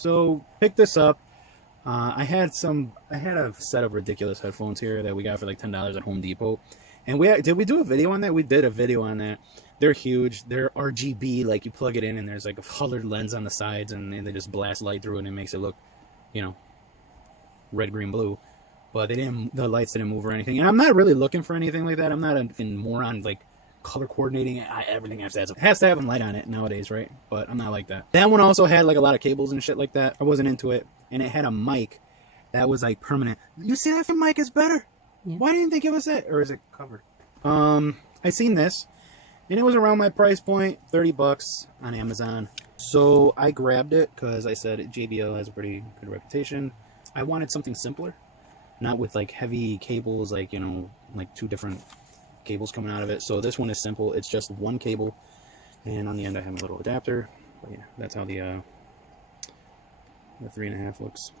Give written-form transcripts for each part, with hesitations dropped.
So pick this up. I had a set of ridiculous headphones here that we got for like $10 at Home Depot, and did we do a video on that? We did a video on that. They're huge. They're RGB, like you plug it in and there's like a colored lens on the sides, and they just blast light through it and it makes it look, you know, red, green, blue. But the lights didn't move or anything. And I'm not really looking for anything like that. I'm not a moron like color coordinating. Everything has to have a light on it nowadays, right? But I'm not like that. That one also had like a lot of cables and shit like that. I wasn't into it. And it had a mic that was like permanent. You see that? The mic is better. Yeah. Why didn't they give us that? Or is it covered? I seen this, and it was around my price point, $30 on Amazon. So I grabbed it because I said JBL has a pretty good reputation. I wanted something simpler, not with like heavy cables, like, you know, like two different cables coming out of it. So this one is simple. It's just one cable, and on the end I have a little adapter. But yeah, that's how the 3.5 looks.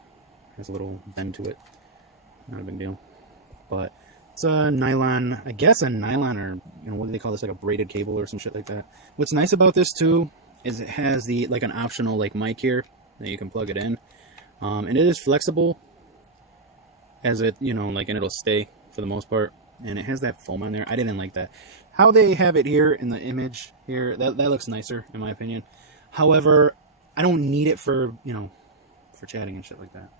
Has a little bend to it. Not a big deal. But it's a nylon, I guess a nylon, or, you know, what do they call this, like a braided cable or some shit like that. What's nice about this too is it has like an optional like mic here that you can plug it in. And it is flexible, as it, you know, like, and it'll stay for the most part. And it has that foam on there. I didn't like that. How they have it here in the image here, that looks nicer in my opinion. However, I don't need it for, you know, for chatting and shit like that.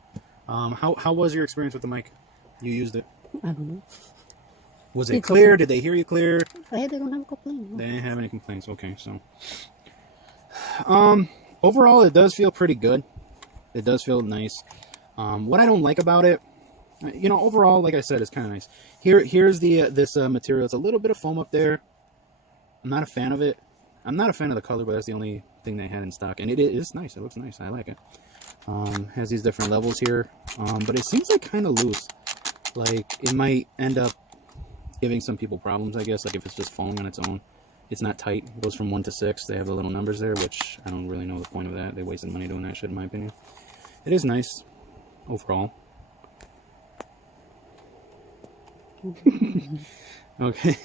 How was your experience with the mic? You used it? I don't know. Was it clear? Did they hear you clear? They don't have complaints. They didn't have any complaints. Okay, so overall, it does feel pretty good. It does feel nice. What I don't like about it, you know, overall, like I said, it's kind of nice. Here's this material. It's a little bit of foam up there. I'm not a fan of it. I'm not a fan of the color, but that's the only thing they had in stock, and it is nice. It looks nice. I like it. Has these different levels here, but it seems like kind of loose. Like it might end up giving some people problems, I guess. Like if it's just foam on its own, it's not tight. It goes from 1 to 6. They have the little numbers there, which I don't really know the point of that. They wasted money doing that shit, in my opinion. It is nice overall. Okay.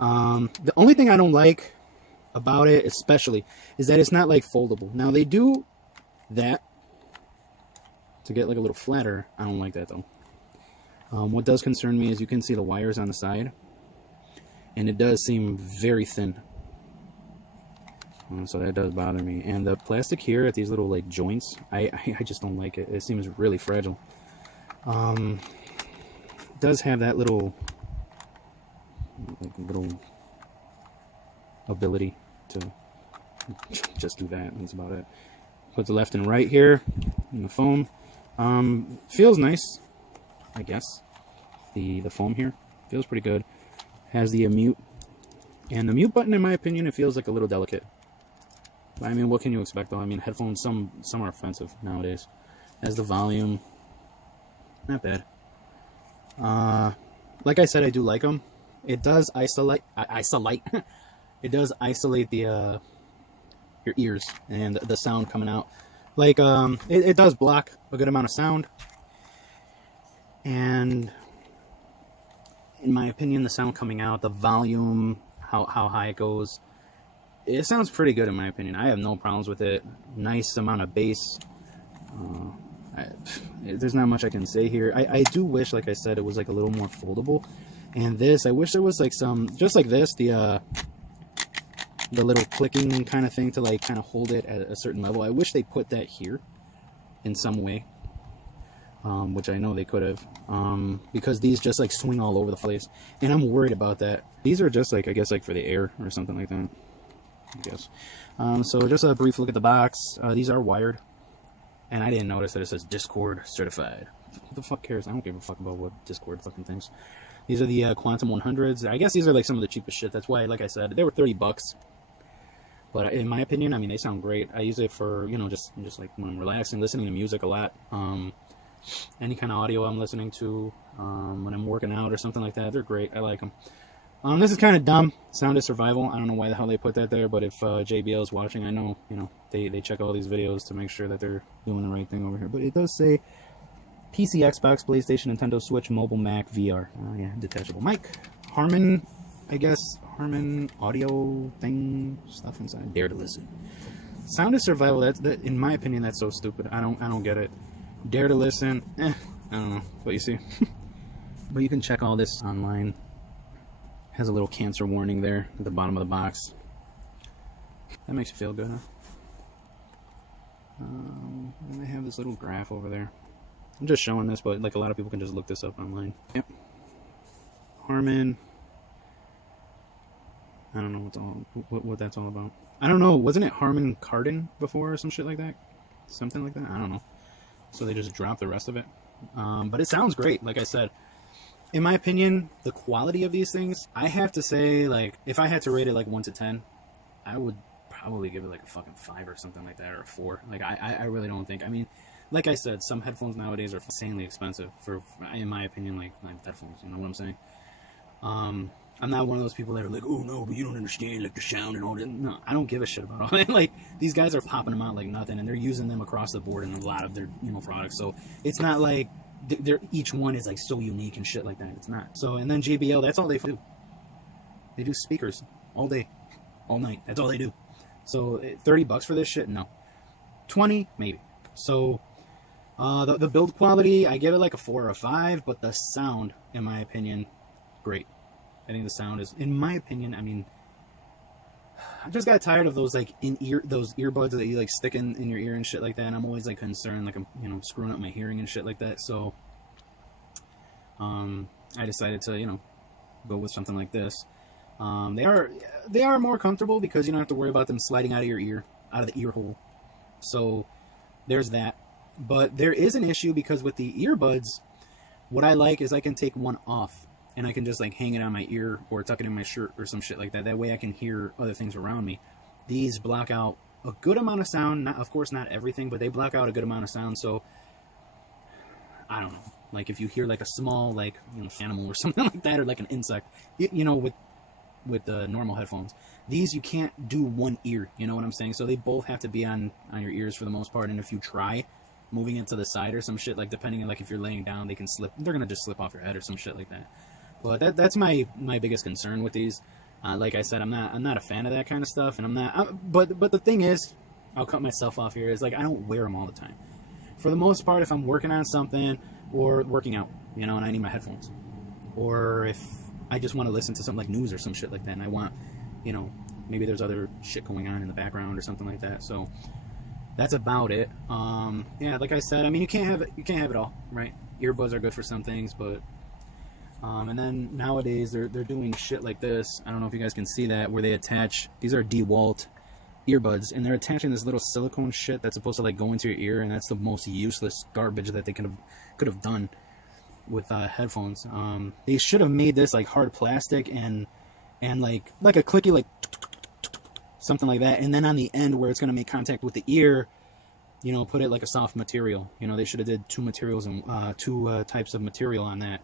The only thing I don't like about it, especially, is that it's not like foldable. Now they do that to get like a little flatter. I don't like that though. What does concern me is you can see the wires on the side, and it does seem very thin. So that does bother me. And the plastic here at these little like joints, I just don't like it. It seems really fragile. It does have that little ability to just do that. That's about it. Put the left and right here in the foam. Feels nice, I guess. The foam here feels pretty good. Has the mute, and the mute button, in my opinion, it feels like a little delicate. But, I mean, what can you expect though? I mean, headphones, some are offensive nowadays. Has the volume, not bad. Like I said, I do like them. It does isolate. It does isolate the your ears and the sound coming out. Like it does block a good amount of sound. And in my opinion, the sound coming out, the volume, how high it goes, it sounds pretty good in my opinion. I have no problems with it. Nice amount of bass. There's not much I can say here. I do wish, like I said, it was like a little more foldable. And this, I wish there was like some, just like this, the little clicking kind of thing to like kind of hold it at a certain level. I wish they put that here in some way, which I know they could have, because these just like swing all over the place, and I'm worried about that. These are just like, I guess, like for the air or something like that, I guess. So just a brief look at the box. These are wired. And I didn't notice that it says Discord certified. Who the fuck cares? I don't give a fuck about what Discord fucking thinks. These are the Quantum 100s. I guess these are like some of the cheapest shit. That's why, like I said, they were $30. But in my opinion, I mean, they sound great. I use it for, you know, just like when I'm relaxing, listening to music a lot. Any kind of audio I'm listening to, when I'm working out or something like that, they're great. I like them. This is kind of dumb. Sound is survival. I don't know why the hell they put that there, but if JBL is watching, I know, you know, they check all these videos to make sure that they're doing the right thing over here. But it does say PC, Xbox, PlayStation, Nintendo Switch, Mobile, Mac, VR. Yeah, detachable mic. Harman, I guess, Harman audio thing, stuff inside. Dare to listen. Sound is survival. That in my opinion, that's so stupid. I don't get it. Dare to listen. I don't know what you see. But you can check all this online. Has a little cancer warning there at the bottom of the box. That makes you feel good, huh? And they have this little graph over there. I'm just showing this, but like a lot of people can just look this up online. Yep. Harman. I don't know what that's all about. I don't know. Wasn't it Harman Kardon before or some shit like that? Something like that? I don't know. So they just dropped the rest of it. But it sounds great. Like I said, in my opinion, the quality of these things, I have to say, like, if I had to rate it like 1 to 10, I would probably give it like a fucking 5 or something like that, or a 4. Like, I really don't think. I mean, like I said, some headphones nowadays are insanely expensive for, in my opinion, like headphones. You know what I'm saying? I'm not one of those people that are like, oh no, but you don't understand like the sound and all that. No, I don't give a shit about all that. Like, these guys are popping them out like nothing, and they're using them across the board in a lot of their, you know, products. So it's not like they're each one is like so unique and shit like that. It's not. So, and then JBL, that's all they do. They do speakers all day, all night. That's all they do. So $30 for this shit? No. 20 maybe. So the build quality, I give it like a 4 or a 5, but the sound, in my opinion, great. I think the sound is, in my opinion, I mean, I just got tired of those like those earbuds that you like stick in your ear and shit like that. And I'm always like concerned, like I'm, you know, screwing up my hearing and shit like that. So I decided to, you know, go with something like this. They are more comfortable because you don't have to worry about them sliding out of your ear, out of the ear hole. So there's that. But there is an issue because with the earbuds, what I like is I can take one off and I can just like hang it on my ear or tuck it in my shirt or some shit like that. That way I can hear other things around me. These block out a good amount of sound. Not, of course, not everything, but they block out a good amount of sound. So I don't know. Like if you hear like a small, like, you know, animal or something like that, or like an insect, you know, with the normal headphones, these you can't do one ear. You know what I'm saying? So they both have to be on your ears for the most part. And if you try moving it to the side or some shit, like depending on like if you're laying down, they can slip. They're gonna just slip off your head or some shit like that. But that's my biggest concern with these. Like I said, I'm not a fan of that kind of stuff, and but the thing is, I'll cut myself off here. Is like I don't wear them all the time. For the most part, if I'm working on something or working out, you know, and I need my headphones, or if I just want to listen to something like news or some shit like that, and I want, you know, maybe there's other shit going on in the background or something like that. So that's about it. Yeah, like I said, I mean, you can't have it all, right? Earbuds are good for some things, but and then nowadays they're doing shit like this. I don't know if you guys can see that, where they attach, these are DeWalt earbuds, and they're attaching this little silicone shit that's supposed to like go into your ear, and that's the most useless garbage that they could have done with headphones. They should have made this like hard plastic and like a clicky, like something like that, and then on the end where it's going to make contact with the ear, you know, put it like a soft material. You know, they should have did two materials and two types of material on that.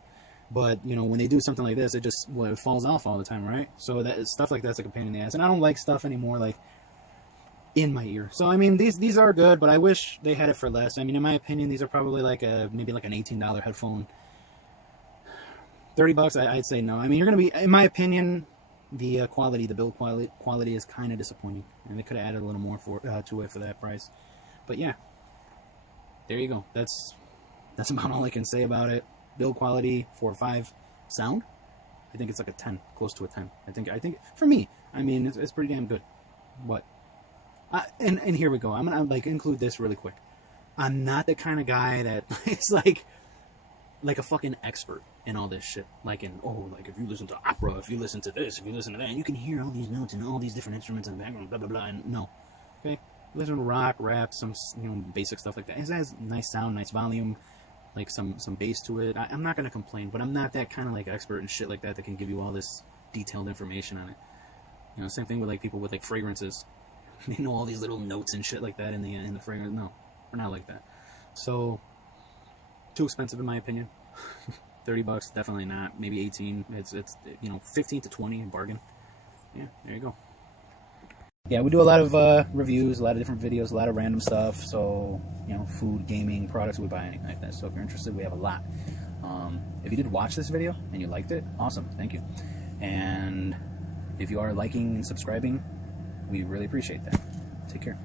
But, you know, when they do something like this, it just, well, it falls off all the time, right? So that stuff like that's like a pain in the ass. And I don't like stuff anymore, like, in my ear. So, I mean, these are good, but I wish they had it for less. I mean, in my opinion, these are probably like maybe like an $18 headphone. $30, I'd say no. I mean, you're going to be, in my opinion, the quality, the build quality is kind of disappointing. And they could have added a little more to it for that price. But, yeah. There you go. That's about all I can say about it. Build quality, 4 or 5. Sound, I think it's like a 10, close to a 10. I think for me, I mean, it's pretty damn good. What? And here we go. I'm gonna like include this really quick. I'm not the kind of guy that is like a fucking expert in all this shit. Like like if you listen to opera, if you listen to this, if you listen to that, and you can hear all these notes and all these different instruments in the background, blah blah blah. And no, okay, listen to rock, rap, some, you know, basic stuff like that. It has nice sound, nice volume, like some bass to it. I'm not gonna complain, but I'm not that kind of like expert and shit like that can give you all this detailed information on it. You know, same thing with like people with like fragrances. They know all these little notes and shit like that in the fragrance. No, we're not like that. So too expensive in my opinion. $30, definitely not. Maybe 18. It's you know, 15 to 20 in bargain. Yeah, there you go. Yeah, we do a lot of reviews, a lot of different videos, a lot of random stuff. So, you know, food, gaming, products, we buy anything like that. So if you're interested, we have a lot. If you did watch this video and you liked it, awesome, thank you. And if you are liking and subscribing, we really appreciate that. Take care.